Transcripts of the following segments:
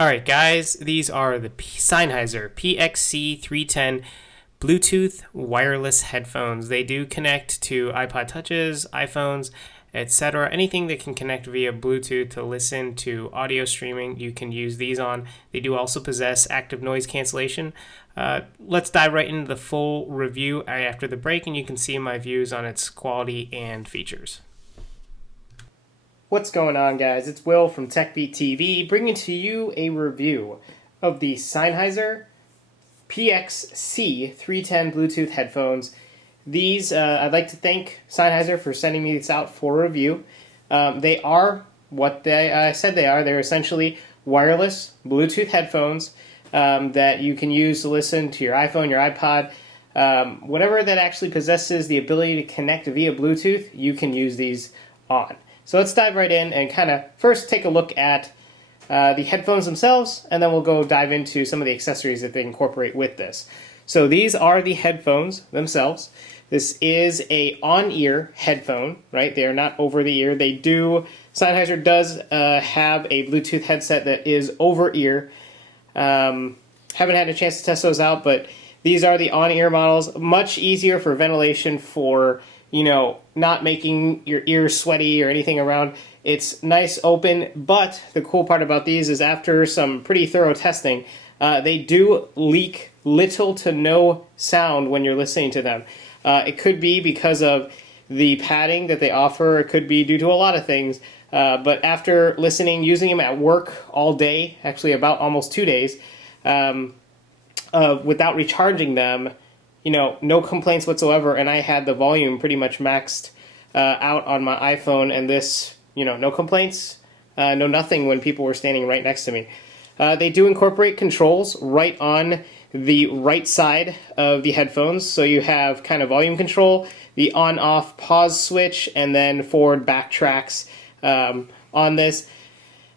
Alright guys, these are the Sennheiser PXC 310 Bluetooth wireless headphones. They do connect to iPod Touches, iPhones, etc. Anything that can connect via Bluetooth to listen to audio streaming, you can use these on. They do also possess active noise cancellation. Let's dive right into the full review after the break, and you can see my views on its quality and features. What's going on, guys? It's Will from TekBeatTV bringing to you a review of the Sennheiser PXC 310 Bluetooth headphones. These, I'd like to thank Sennheiser for sending me these out for review. They are what they said they are. They're essentially wireless Bluetooth headphones that you can use to listen to your iPhone, your iPod, whatever that actually possesses the ability to connect via Bluetooth, you can use these on. So let's dive right in and kind of first take a look at the headphones themselves, and then we'll go dive into some of the accessories that they incorporate with this. So these are the headphones themselves. This is a on-ear headphone, right? They are not over the ear. Sennheiser does have a Bluetooth headset that is over ear. Haven't had a chance to test those out, but these are the on-ear models. Much easier for ventilation, for not making your ears sweaty or anything around. It's nice open, but the cool part about these is after some pretty thorough testing, they do leak little to no sound when you're listening to them. It could be because of the padding that they offer. It could be due to a lot of things. But after using them at work all day, actually about almost 2 days, without recharging them, no complaints whatsoever, and I had the volume pretty much maxed out on my iPhone, and this, no complaints, no nothing when people were standing right next to me. They do incorporate controls right on the right side of the headphones, so you have kind of volume control, the on-off pause switch, and then forward backtracks on this.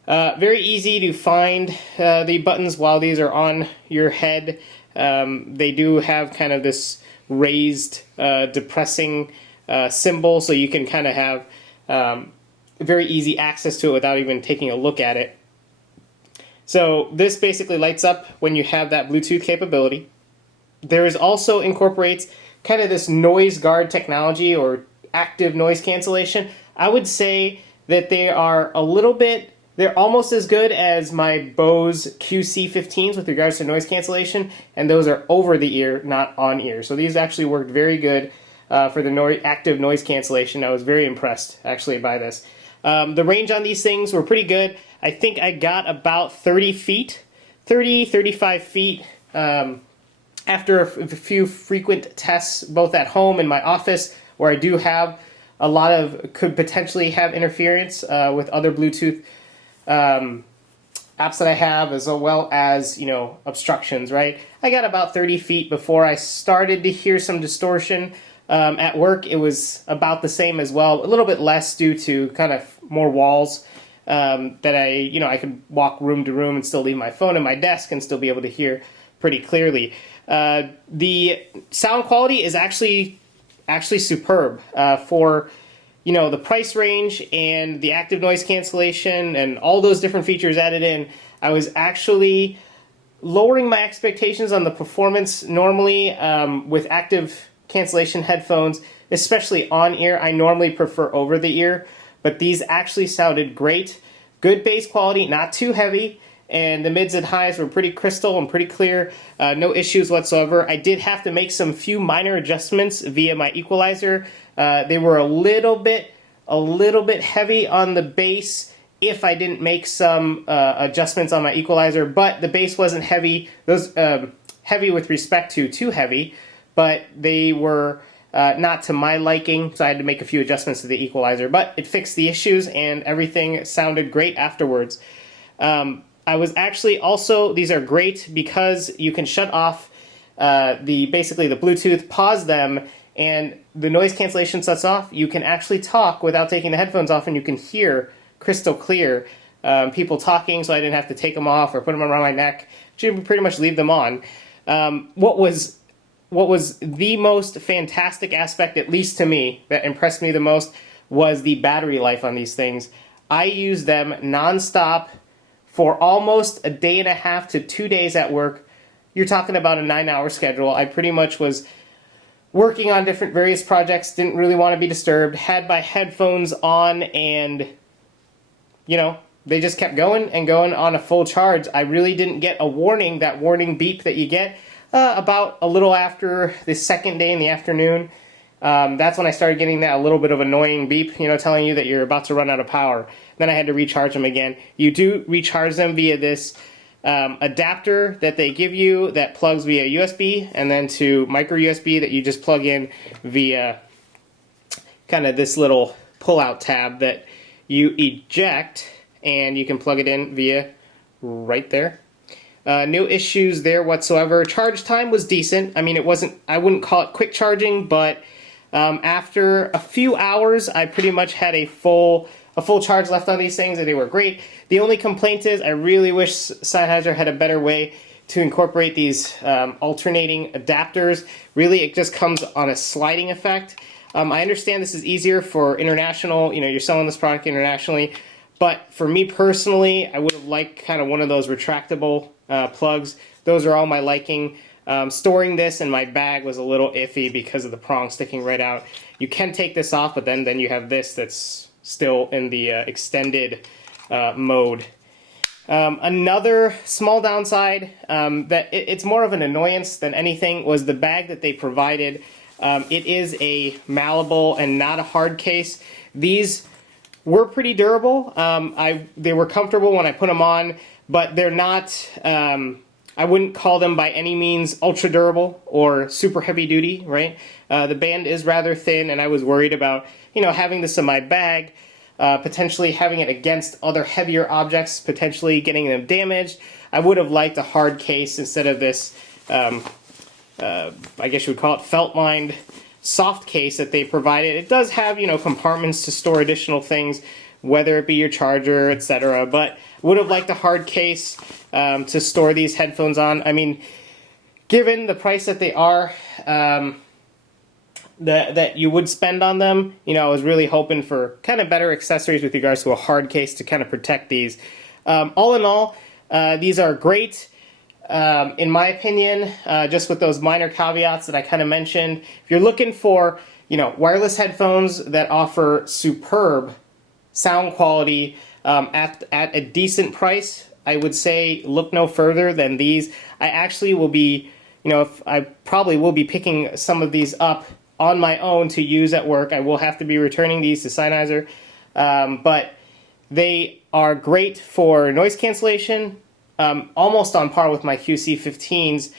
Very easy to find the buttons while these are on your head. They do have kind of this raised, depressing symbol, so you can kind of have very easy access to it without even taking a look at it. So this basically lights up when you have that Bluetooth capability. There is also incorporates kind of this noise guard technology or active noise cancellation. I would say that they are they're almost as good as my Bose QC15s with regards to noise cancellation, and those are over the ear, not on ear. So these actually worked very good for the active noise cancellation. I was very impressed actually by this. The range on these things were pretty good. I think I got about 35 feet after a few frequent tests, both at home and my office, where I do have could potentially have interference with other Bluetooth apps that I have, as well as obstructions, right? I got about 30 feet before I started to hear some distortion. At work it was about the same as well, a little bit less due to kind of more walls that I could walk room to room and still leave my phone at my desk and still be able to hear pretty clearly. The sound quality is actually superb for the price range and the active noise cancellation and all those different features added in. I was actually lowering my expectations on the performance. Normally, with active cancellation headphones, especially on ear, I normally prefer over the ear, but these actually sounded great. Good bass quality, not too heavy, and the mids and highs were pretty crystal and pretty clear. No issues whatsoever. I did have to make some few minor adjustments via my equalizer. They were a little bit heavy on the bass if I didn't make some adjustments on my equalizer, but the bass wasn't heavy. Heavy with respect to too heavy, but they were not to my liking, so I had to make a few adjustments to the equalizer, but it fixed the issues and everything sounded great afterwards. I was actually also, these are great because you can shut off basically the Bluetooth, pause them, and the noise cancellation shuts off. You can actually talk without taking the headphones off, and you can hear crystal clear people talking, so I didn't have to take them off or put them around my neck. Should pretty much leave them on. What was the most fantastic aspect, at least to me, that impressed me the most, was the battery life on these things. I use them nonstop for almost a day and a half to 2 days at work. You're talking about a 9-hour schedule. I pretty much was working on different various projects, didn't really want to be disturbed, had my headphones on, and you know, they just kept going and going on a full charge. I really didn't get a warning, that warning beep that you get about a little after the second day in the afternoon. That's when I started getting that a little bit of annoying beep, you know, telling you that you're about to run out of power. Then I had to recharge them again. You do recharge them via this adapter that they give you that plugs via USB, and then to micro USB that you just plug in via kind of this little pull-out tab that you eject, and you can plug it in via right there. No issues there whatsoever. Charge time was decent. I mean, it wasn't, I wouldn't call it quick charging, but after a few hours, I pretty much had a full charge left on these things, and they were great. The only complaint is I really wish Sennheiser had a better way to incorporate these alternating adapters. Really, it just comes on a sliding effect. I understand this is easier for international, you know, you're selling this product internationally, but for me personally, I would have liked kind of one of those retractable plugs. Those are all my liking. Storing this in my bag was a little iffy because of the prong sticking right out. You can take this off, but then you have this that's still in the extended mode. Another small downside that it's more of an annoyance than anything was the bag that they provided. It is a malleable and not a hard case. These were pretty durable. They were comfortable when I put them on, but they're not, I wouldn't call them by any means ultra durable or super heavy duty, right? The band is rather thin, and I was worried about, you know, having this in my bag, potentially having it against other heavier objects, potentially getting them damaged. I would have liked a hard case instead of this, I guess you would call it felt-lined soft case that they provided. It does have, you know, compartments to store additional things, whether it be your charger, etc. But would have liked a hard case to store these headphones on. I mean, given the price that they are, that you would spend on them, you know, I was really hoping for kind of better accessories with regards to a hard case to kind of protect these. All in all, these are great. In my opinion, just with those minor caveats that I kind of mentioned, if you're looking for, you know, wireless headphones that offer superb sound quality at a decent price, I would say look no further than these. I actually will be, you know, I probably will be picking some of these up on my own to use at work. I will have to be returning these to Sennheiser, but they are great for noise cancellation. Almost on par with my QC15s.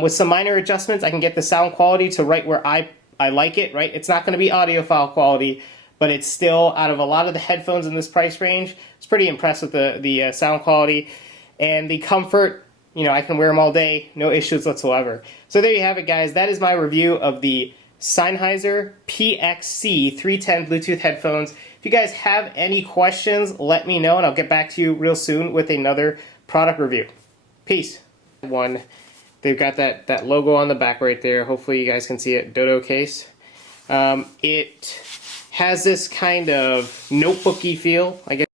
With some minor adjustments, I can get the sound quality to right where I like it, right? It's not going to be audiophile quality, but it's still, out of a lot of the headphones in this price range, it's pretty impressed with the sound quality. And the comfort, you know, I can wear them all day, no issues whatsoever. So there you have it, guys. That is my review of the Sennheiser PXC 310 Bluetooth headphones. If you guys have any questions, let me know, and I'll get back to you real soon with another product review. Peace. One, they've got that logo on the back right there. Hopefully you guys can see it. Dodo case. It has this kind of notebooky feel, I guess.